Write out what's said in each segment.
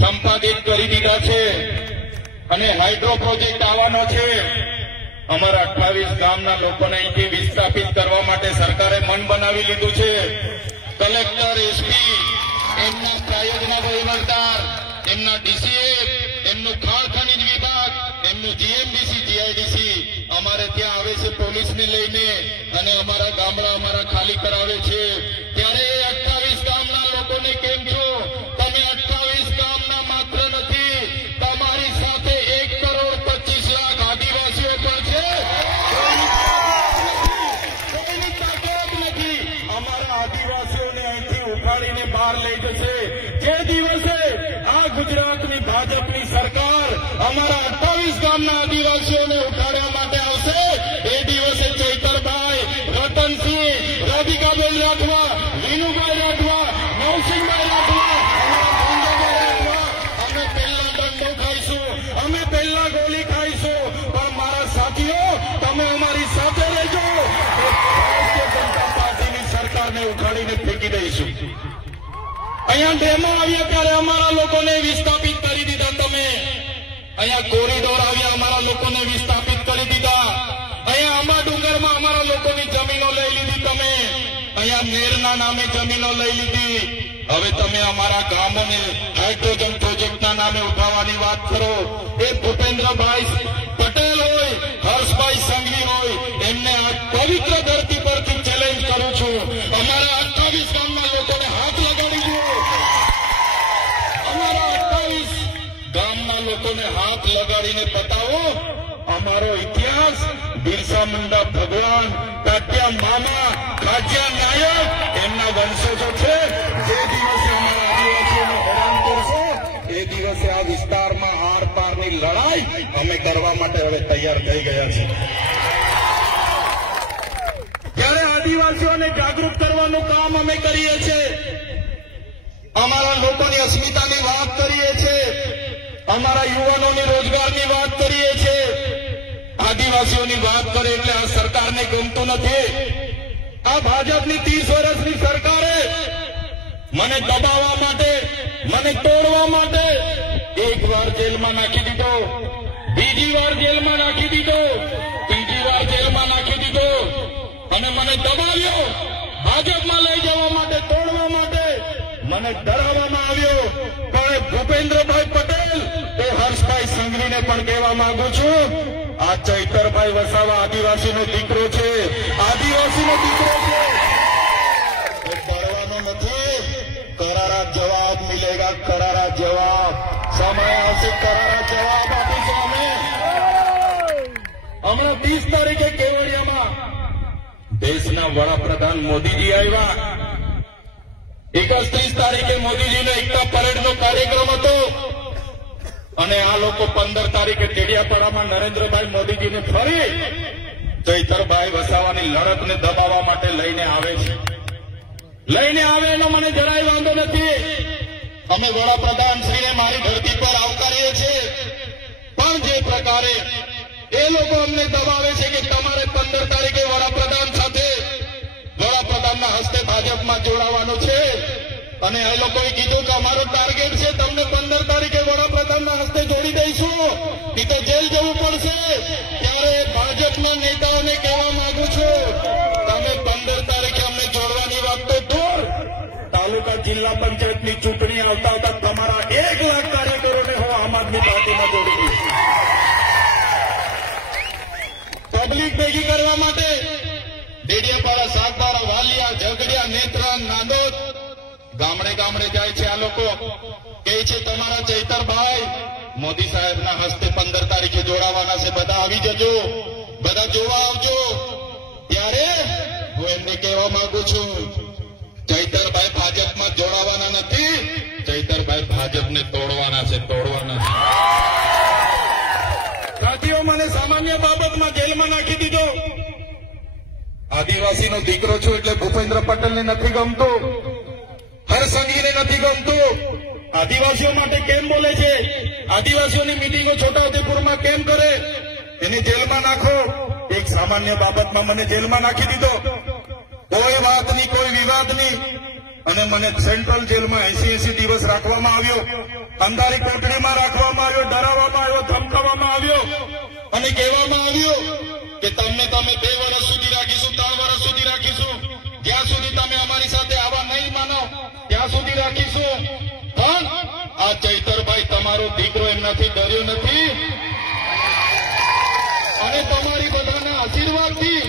સંપાદિત કરી દીધા છે અને હાઇડ્રો પ્રોજેક્ટ આવવાનો છે। અમારા 28 ગામના લોકોને અહીંથી વિસ્થાપિત કરવા માટે સરકારે મન બનાવી લીધું છે। કલેક્ટર, એસપી, એમના પ્રાયોજના વહીવટદાર, એમના ડીસીએ, એમનું ખાણ ખનીજ વિભાગ, એમનું જીએમડીસી, જીઆઈડીસી અમારે ત્યાં આવે છે પોલીસને લઈને અને અમારા ગામડા અમારા ખાલી કરાવે છે। ત્યારે 28 ગામના લોકોને કેમ છો? તમે 28 ગામના માત્ર નથી, તમારી સાથે 1,25,00,000 આદિવાસીઓ પણ છે। કોઈની તાકાત નથી। અમારા આદિવાસીઓને અહીંથી ઉખાડીને બહાર લઈ જશે। જે દિવસે આ ગુજરાતની ભાજપની સરકાર અમારા 28 ગામના આદિવાસીઓને ઉખાડવા માટે આવશે, એ દિવસે ચૈતરભાઈ, રતનસિંહ, રાધિકાબેન રાઠવા, વિનુભાઈ રાઠવા, નવસિંહભાઈ રાઠવા, અમે પહેલા દંડો ખાઈશું, અમે પહેલા ગોલી ખાઈશું। પણ મારા સાથીઓ, તમે અમારી સાથે રહેજો। ભારતીય જનતા પાર્ટીની સરકારને ઉખાડીને ફેંકી દઈશું। અહીંયા ડેમો આવ્યા ત્યારે અમારા લોકોને વિસ્થાપિત કરી દીધા તમે। અહીંયા કોરિડોર આવ્યા, અમારા લોકોને વિસ્થાપિત કરી દીધા। અહીંયા આંબા ડુંગરમાં અમારા લોકોની જમીનો લઈ લીધી તમે। અહીંયા નેરના નામે જમીનો લઈ લીધી। હવે તમે અમારા ગામોને હાઇડ્રોજન પ્રોજેક્ટના નામે ઉઠાવવાની વાત કરો। એ ભૂપેન્દ્રભાઈ પટેલ હોય, હર્ષભાઈ સંઘવી હોય, એમને આ પવિત્ર ધરતી પરથી ચેલેન્જ કરું છું, અમારા 28 ગામના લોકોને હાથ લગાડી દો। અમારા 28 ગામના લોકોને હાથ લગાડીને બતાવો અમારો ઇતિહાસ। બિરસા મુંડા ભગવાન, કાત્યા મામા, ખાજિયા નાયક એમના વંશજો છે। જે દિવસે અમારા આદિવાસીઓને હેરાન કરશો, એ દિવસે આ વિસ્તારમાં આર પારની લડાઈ અમે કરવા માટે હવે તૈયાર થઈ ગયા છીએ। ત્યારે આદિવાસીઓને જાગૃત કરવાનું કામ અમે કરીએ છીએ। અમારા લોકોની અસ્મિતાની વાત કરીએ છીએ, અમારા યુવાનોની રોજગારની વાત કરીએ છીએ। આદિવાસીઓની વાત કરે એટલે આ સરકારને ગમતું નથી। આ ભાજપની 30 વર્ષની સરકારે મને દબાવવા માટે, મને તોડવા માટે એક વાર જેલમાં નાખી દીધો, બીજી વાર જેલમાં નાખી દીધો, ત્રીજી વાર જેલમાં નાખી દીધો અને મને દબાવ્યો। ભાજપમાં લઈ જવા માટે, તોડવા માટે મને ડરાવવામાં આવ્યો। પણ ભૂપેન્દ્રભાઈ પટેલ, એ હર્ષભાઈ સંઘવીને પણ કહેવા માંગુ છું, આ ચૈતરભાઈ વસાવા આદિવાસીનો દીકરો છે, આદિવાસીનો દીકરો છે। ડરવાનો નથી। કરારા જવાબ મિલેગા, કરારા જવાબ। સમય આવશે, કરારા જવાબ આપીશું અમે। હમણાં 30 તારીખે કેવડિયામાં દેશના વડાપ્રધાન મોદીજી આવ્યા। 31 તારીખે મોદીજીનો એકતા પરેડનો કાર્યક્રમ હતો અને આ લોકો 15 તારીખે ડેડિયાપાડામાં નરેન્દ્રભાઈ મોદીજીને ફરી ચૈતરભાઈ વસાવાની લડતને દબાવવા માટે લઈને આવે છે। લઈને આવે એનો મને જરાય વાંધો નથી। અમે વડાપ્રધાન શ્રીને મારી ધરતી પર આવકારીએ છીએ। પણ જે પ્રકારે એ લોકો અમને દબાવે છે કે તમારે 15 તારીખે વડાપ્રધાન સાથે, વડાપ્રધાનના હસ્તે ભાજપમાં જોડાવાનું છે અને એ લોકોએ કીધું કે અમારો ટાર્ગેટ છે તમને 15 તારીખે વડાપ્રધાનના હસ્તે જોડી દઈશું, નહીં તો જેલ જવું પડશે। ત્યારે ભાજપના નેતાઓને કહેવા માંગુ છું, તમે 15 તારીખે અમને જોડવાની વાત તો દૂર, તાલુકા જિલ્લા પંચાયતની ચૂંટણી આવતા હતા તમારા 1 લાખ કાર્યકરોને હું આમ આદમી પાર્ટીમાં જોડી દઈશ। પબ્લિક ભેગી કરવા માટે ડેડિયાપાડા, સાગબારા, વાલિયા, ઝઘડિયા, નેત્રા, નાંદોદ ગામડે ગામડે જાય છે। આ લોકો કહે છે તમારા ચૈતરભાઈ મોદી સાહેબના હસ્તે 15 તારીખે જોડાવાના છે, બધા આવી જજો, બધા જોવા આવજો। ત્યારે હું એમને કહેવા માંગુ છું, ચૈતરભાઈ ભાજપમાં જોડાવાના નથી, ચૈતરભાઈ ભાજપને તોડવાના છે, તોડવાના છે। સાથીઓ, મને સામાન્ય બાબતમાં જેલમાં નાખી દીધો। આદિવાસીનો દીકરો છું એટલે ભૂપેન્દ્ર પટેલને નથી ગમતું, હર્ષસંઘવીને નથી ગમતું। આદિવાસીઓ માટે કેમ બોલે છે? આદિવાસીઓની મિટિંગો છોટાઉદેપુરમાં કેમ કરે? એને જેલમાં નાખો। એક સામાન્ય બાબતમાં મને જેલમાં નાખી દીધો। કોઈ વાત નહીં, કોઈ વિવાદ નહીં। અને મને સેન્ટ્રલ જેલમાં 80 દિવસ રાખવામાં આવ્યો, અંધારી કોટડીમાં રાખવામાં આવ્યો, ડરાવવામાં આવ્યો, ધમકાવવામાં આવ્યો અને કહેવામાં આવ્યું કે તમને તમે 2 વર્ષ સુધી રાખીશું, 3 વર્ષ સુધી રાખીશું, જ્યાં સુધી તમે અમારી સાથે આવા નહીં માનો ત્યાં સુધી રાખીશું. પણ આ ચૈતરભાઈ તમારો દીકરો એમનાથી ડર્યો નથી અને તમારી બધાના આશીર્વાદથી,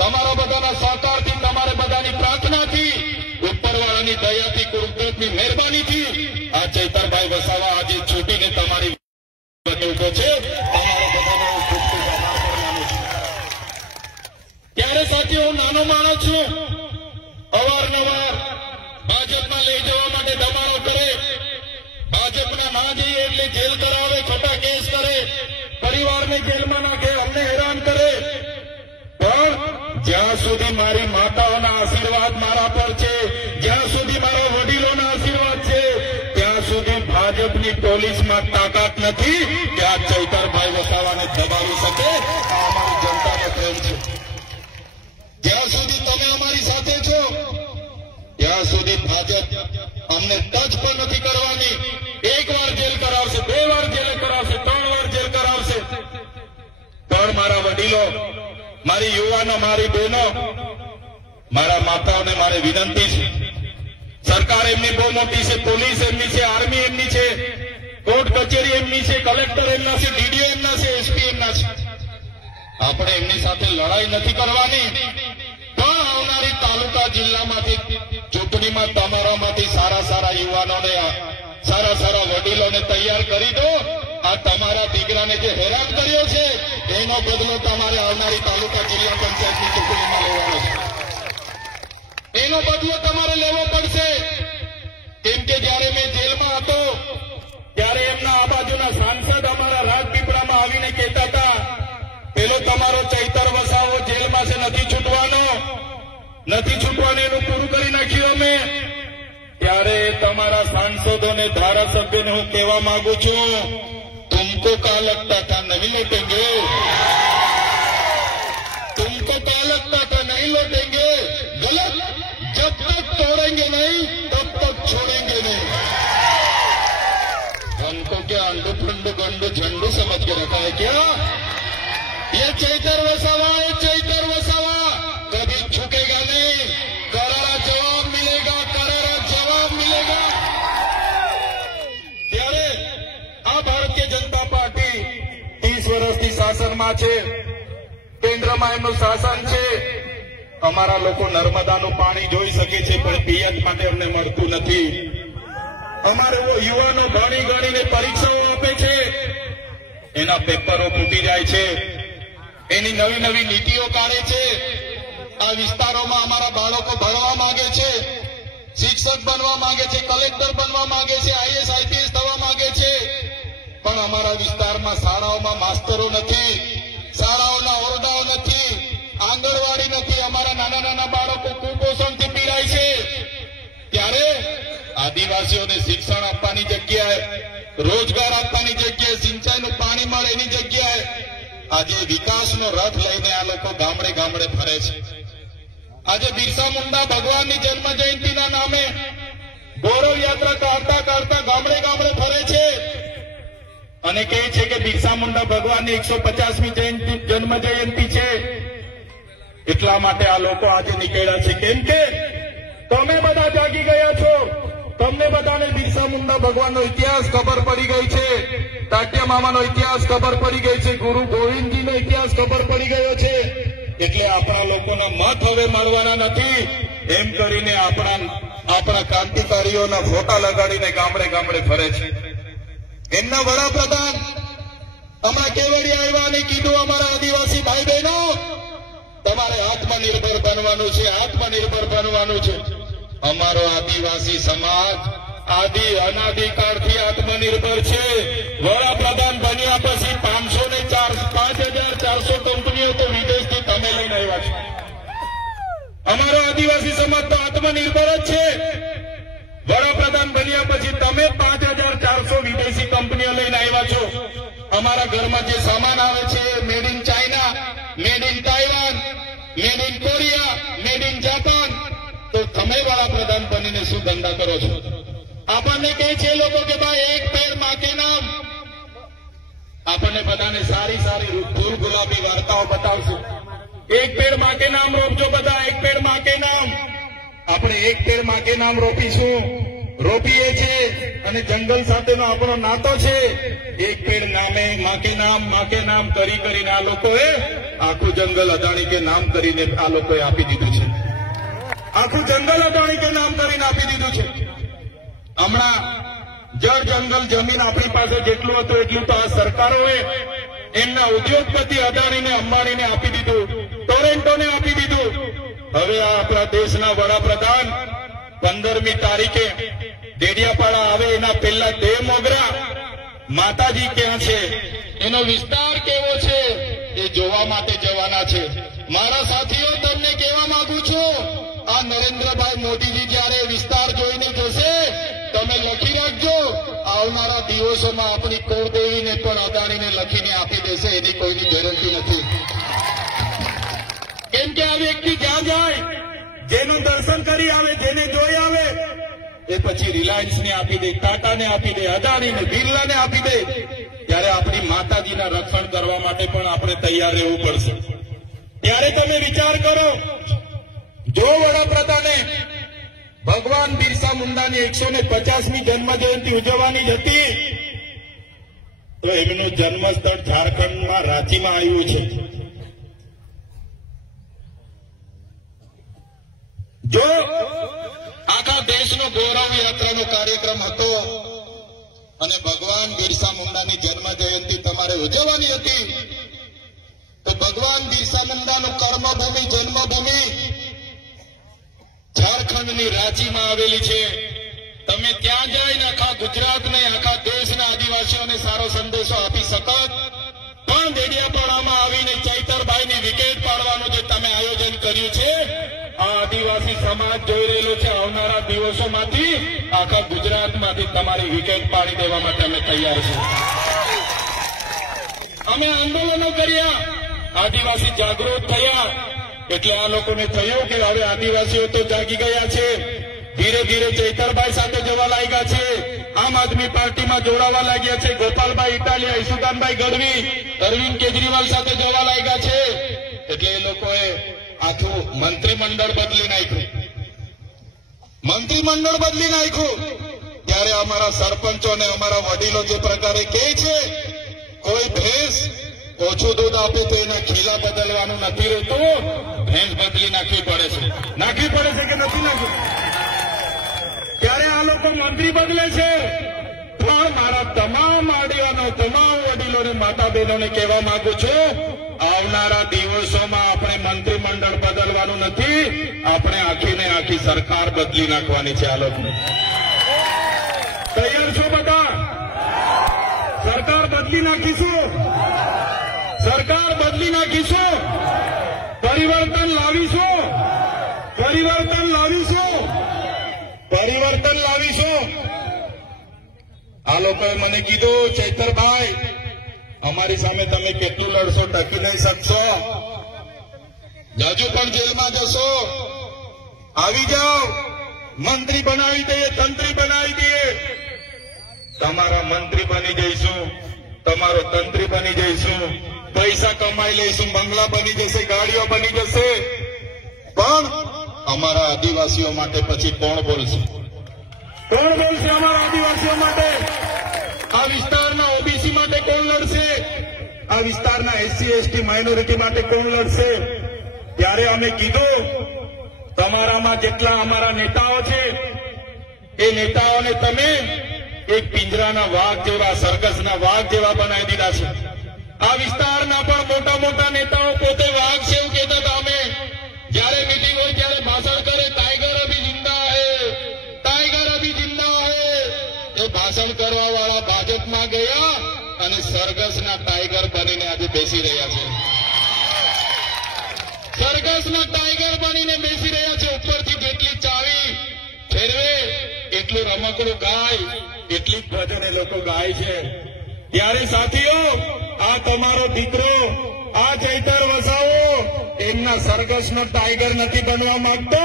તમારા બધાના સહકારથી, તમારા બધાની પ્રાર્થનાથી, ઉપરવાળાની દયાથી, કુદરતની મહેરબાનીથી આ ચૈતરભાઈ વસાવા આજે છૂટીને તમારી વચ્ચે ઉભો છે. તમારા બધાનો હું ખૂબ ખૂબ આભાર માનું છું. ત્યારે સાથે હું નાનો માણસ છું, અવારનવાર ભાજપમાં લઈ જવા માટે દબાણો કરે, ભાજપના ના જઈએ એટલે જેલ કરાવે, ખોટા કેસ કરે, પરિવારને જેલમાં નાખે, અમને હેરાન કરે. પણ જ્યાં સુધી મારી માતાઓના આશીર્વાદ મારા પર છે, જ્યાં સુધી મારા વડીલોના આશીર્વાદ છે, ત્યાં સુધી ભાજપની પોલીસમાં તાકાત નથી કે આ ચૈતરભાઈ વસાવાને દબાવી શકે. આ અમારી જનતાનો પ્રેમ છે. જ્યાં સુધી તમે અમારી સાથે છો ત્યાં સુધી ભાજપ અમને ટચ પણ નથી કરવાની. 1 વાર જેલ કરાવશે, 2 વાર જેલ કરાવશે, 3 વાર જેલ કરાવશે. પણ મારા વડીલો, મારી યુવાનો, મારી બહેનો, મારા માતાઓને મારે વિનંતી છે, સરકાર એમની બહુ મોટી છે, પોલીસ એમની છે, આર્મી એમની છે, કોર્ટ કચેરી એમની છે, કલેક્ટર એમના છે, ડીડીઓ એમના છે, એસપી એમના છે. આપણે એમની સાથે લડાઈ નથી કરવાની. પણ આવનારી તાલુકા જિલ્લામાંથી ચૂંટણીમાં તમારામાંથી સારા સારા યુવાનોને, સારા સારા વડીલોને તૈયાર કરી દો. આ તમારા દીકરાને જે હેરાન કર્યો છે એનો બદલો તમારે આવનારી તાલુકા જિલ્લા પંચાયતની ચૂંટણીમાં લેવાનો છે. એનો બદલો તમારે લેવો પડશે. કેમ કે જયારે મેં જેલમાં હતો ત્યારે એમના આ બાજુના સાંસદ અમારા રાજપીપળામાં આવીને કહેતા હતા, પેલો તમારો ચૈતર વસાવો જેલમાં છે, નથી છૂટવાનો, નથી છૂટવાનું, એનું પૂરું કરી નાખ્યું અમે. ત્યારે તમારા સાંસદોને, ધારાસભ્યોને હું કહેવા માંગુ છું, तुमको क्या लगता था नहीं लौटेंगे? तुमको क्या लगता था नहीं लौटेंगे? गलत. जब तक तोड़ेंगे नहीं तब तक छोड़ेंगे नहीं. हमको क्या अंडू फंडू गंडू झंडू समझ के रखा है क्या? ये चैतर वसावा कभी झुकेगा नहीं. करारा जवाब मिलेगा, करारा जवाब मिलेगा. ત્યારે આ ભારતીય જનતા પાર્ટી 30 વર્ષથી શાસનમાં છે, કેન્દ્રમાં એમનું શાસન છે. અમારા લોકો નર્મદાનું પાણી જોઈ શકે છે પણ પિયત માટે અમને મળતું નથી. અમારે યુવાનો ભણી ગણીને પરીક્ષાઓ આપે છે, એના પેપરો ફૂટી જાય છે, એની નવી નવી નીતિઓ કાઢે છે. આ વિસ્તારોમાં અમારા બાળકો ભણવા માંગે છે, શિક્ષક બનવા માંગે છે, કલેક્ટર બનવા માંગે છે, આઈએસ આઈપીએસ થવા માંગે છે. પણ અમારા વિસ્તારમાં શાળાઓમાં માસ્તરો નથી, શાળાઓના ઓરડાઓ નથી, આંગણવાડી નથી. અમારા નાના નાના બાળકો કુપોષણથી પીડાય છે. ત્યારે આદિવાસીઓને શિક્ષણ આપવાની જગ્યાએ, રોજગાર આપવાની જગ્યાએ, સિંચાઈનું પાણી મળે એની જગ્યાએ આજે વિકાસનો રથ લઈને આ લોકો ગામડે ગામડે ફરે છે. આજે બિરસા મુંડા ભગવાનની જન્મ જયંતિના નામે ગૌરવ યાત્રા કાઢતા કાઢતા ગામડે ગામડે ફરે છે અને કહે છે કે બિરસા મુંડા ભગવાનની 150મી જન્મ જયંતિ છે. એટલા માટે આ લોકો આજે નીકળ્યા છે. કેમ કે તમે બધા જાગી ગયા છો, તમને બધાને બિરસા મુંડા ભગવાનનો ઇતિહાસ ખબર પડી ગઈ છે, તાત્યા મામાનો ઇતિહાસ ખબર પડી ગઈ છે, ગુરુ ગોવિંદજીનો ઇતિહાસ ખબર પડી ગયો છે. એટલે આપણા લોકોના મત હવે મળવાના નથી. એમ કરીને આપણા ક્રાંતિકારીઓના ફોટા લગાડીને ગામડે ગામડે ફરે છે. એમના વડાપ્રધાન હમણાં કેવડિયા આવ્યા અને કીધું, અમારા આદિવાસી ભાઈ બહેનો તમારે આત્મનિર્ભર બનવાનું છે, આત્મનિર્ભર બનવાનું છે. અમારો આદિવાસી સમાજ અનાદિકાળથી આત્મનિર્ભર છે. વડાપ્રધાન બન્યા પછી 5,400 કંપનીઓ તો વિદેશથી તમે લઈને આવ્યા છો. અમારો આદિવાસી સમાજ તો આત્મનિર્ભર જ છે. વડાપ્રધાન બન્યા પછી તમે 5,400 વિદેશી કંપનીઓ લઈને આવ્યા છો. અમારા ઘરમાં જે સામાન આવે છે made in China, made in Taiwan, made in Korea, made in Japan, તો તમે વડાપ્રધાન બનીને શું ધંધા કરો છો? આપણને કહે છે લોકો કે ભાઈ એક પેડ માં કે નામ, આપણને બધાને સારી સારી ફૂલ ગુલાબી વાર્તાઓ બતાવશું. એક પેડ માં કે નામ રોપજો બધા, એક પેડ માં કે નામ. આપણે એક પેડ માં કે નામ રોપીશું, રોપીએ છીએ અને જંગલ સાથેનો આપણો નાતો છે. એક પેડ નામે માં કે નામ કરી કરીને આ લોકોએ આખું જંગલ અદાણી કે નામ કરીને આ લોકોએ આપી દીધું છે. આખું જંગલ અદાણી કે નામ કરીને આપી દીધું છે. હમણાં જળ જંગલ જમીન આપણી પાસે જેટલું હતું એટલું તો આ સરકારોએ એમના ઉદ્યોગપતિ અદાણીને અંબાણીને આપી દીધું, ટોરેન્ટોને આપી દીધું. હવે આ આપણા દેશના વડાપ્રધાન 15મી તારીખે ડેડિયાપાડા આવે એના પહેલા દેવ મોગરા માતાજી ક્યાં છે, એનો વિસ્તાર કેવો છે એ જોવા માટે જવાના છે. મારા સાથીઓ, તમને કહેવા માંગુ છું, આ નરેન્દ્રભાઈ મોદીજી જયારે વિસ્તાર જોઈને જશે, તમે લખી રાખજો, આવનારા દિવસોમાં આપણી કુળદેવીને પણ અદાણીને લખીને આપી દેશે, એની કોઈની ગેરંટી નથી. કેમ કે આ વ્યક્તિ જ્યાં જાય, જેનું દર્શન કરી આવે, જેને જોઈ આવે, એ પછી રિલાયન્સને આપી દે, ટાટાને આપી દે, અદાણીને, બિરલાને આપી દે. ત્યારે આપણી માતાજીના રક્ષણ કરવા માટે પણ આપણે તૈયાર રહેવું પડશે. ત્યારે તમે વિચાર કરો, જો વડાપ્રધાને ભગવાન બિરસા મુંડાની 150મી જન્મ જયંતિ ઉજવવાની જ હતી, તો એમનું જન્મસ્થળ ઝારખંડમાં રાંચીમાં આવ્યું છે. જો આખા દેશનો ગૌરવ યાત્રાનો કાર્યક્રમ હતો અને ભગવાન બિરસા મુંડાની જન્મ જયંતિ તમારે ઉજવવાની હતી, તો ભગવાન બિરસા મુંડાનું કર્મભૂમિ, જન્મભૂમિ ઝારખંડની રાંચીમાં આવેલી છે. તમે ત્યાં જઈને આખા ગુજરાતને, આખા દેશના આદિવાસીઓને સારો સંદેશો આપી શકો. પણ ડેડિયાપાડામાં આવીને ચૈતરભાઈની વિકેટ પાડવાનું જે તમે આયોજન કર્યું છે, આ આદિવાસી સમાજ જોઈ રહેલો છે. આવનારા દિવસોમાંથી આખા ગુજરાતમાંથી તમારી વિકેટ પાડી દેવા માટે અમે તૈયાર છીએ. અમે આંદોલનો કર્યા, આદિવાસી જાગૃત થયા, એટલે આ લોકોને થયું કે હવે આદિવાસીઓ તો જાગી ગયા છે. ધીરે ધીરે ચૈતરભાઈ સાથે જવા લાગ્યા છે, આમ આદમી પાર્ટીમાં જોડાવા લાગ્યા છે. ગોપાલભાઈ ઇટાલિયા, ઈસુદાનભાઈ ગઢવી, અરવિંદ કેજરીવાલ સાથે જવા લાગ્યા છે. એટલે એ લોકોએ આખું મંત્રીમંડળ બદલી નાખ્યું, મંત્રીમંડળ બદલી નાખ્યું. ત્યારે અમારા સરપંચો અને અમારા વડીલો જે પ્રકારે કહે છે, કોઈ ભેંસ ઓછું દૂધ આપે તો એના ખીલા બદલવાનું નથી રહેતું, ભેંસ બદલી નાખવી પડે છે. નાખવી પડે છે કે નથી નાખવી? ત્યારે આ લોકો મંત્રી બદલે છે. પણ મારા તમામ આગેવાનો, તમામ વડીલોને, માતા બહેનોને કહેવા માંગુ છું, આવનારા દિવસોમાં આપણે મંત્રીમંડળ બદલવાનું નથી, આપણે આખીને આખી સરકાર બદલી નાખવાની છે. આ લોકોને તૈયાર છો બધા? સરકાર બદલી નાખીશું, સરકાર બદલી નાખીશું, પરિવર્તન લાવીશું, પરિવર્તન લાવીશું, પરિવર્તન લાવીશું. આ લોકોએ મને કીધું, ચૈતરભાઈ, અમારી સામે તમે કેટલું લડશો, ટકી નહીં શકશો, હજુ પણ જેલમાં જશો, આવી જાઓ, મંત્રી બનાવી દઈએ, તંત્રી બનાવી દઈએ. તમારા મંત્રી બની જઈશું, તમારો તંત્રી બની જઈશું, પૈસા કમાઈ લઈશું, બંગલા બની જશે, ગાડીઓ બની જશે. પણ અમારા આદિવાસીઓ માટે પછી કોણ બોલશે? કોણ બોલશે અમારા આદિવાસીઓ માટે? આ વિસ્તારના ઓબીસી માટે કોણ લડશે? આ વિસ્તારના એસસી એસટી માઇનોરિટી માટે કોણ લડશે? ત્યારે અમે કીધું, તમારામાં જેટલા અમારા નેતાઓ છે, એ નેતાઓને તમે એક પિંજરાના વાઘ જેવા, સર્કસના વાઘ જેવા બનાવી દીધા છે. આ વિસ્તારના પણ મોટા મોટા નેતાઓ પોતે વાઘ છે એવું કહેતા હતા. અમે જયારે મીટિંગ હોય ત્યારે ભાષણ કરે, ટાઈગર અભી જિંદા હે, ટાઈગર અભી જિંદા હે. એ ભાષણ કરવા વાળા ભાજપમાં ગયા અને સરઘસના ટાઈગર બનીને આજે બેસી રહ્યા છે. સરઘસના ટાઈગર બનીને બેસી રહ્યા છે. ઉપરથી જેટલી ચાવી ફેરવે એટલું રમકડું ગાય, એટલી જ ભજન એ લોકો ગાય છે. ત્યારે સાથીઓ, આ તમારો દીકરો, આ ચૈતર વસાવો એમના સરઘસનો ટાઈગર નથી બનવા માંગતો,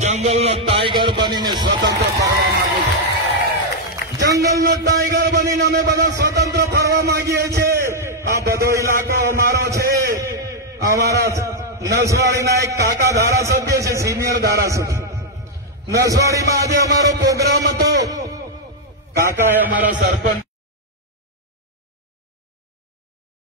જંગલનો ટાઈગર બનીને સ્વતંત્ર ફરવા માંગે છે. જંગલનો ટાઈગર બનીને અમે બધા સ્વતંત્ર ફરવા માંગીએ છીએ. આ બધો ઇલાકો અમારો છે. અમારા નસવાડીના એક કાકા ધારાસભ્ય છે, સિનિયર ધારાસભ્ય. નસવાડીમાં આજે અમારો પ્રોગ્રામ હતો. કાકાએ અમારા સરપંચ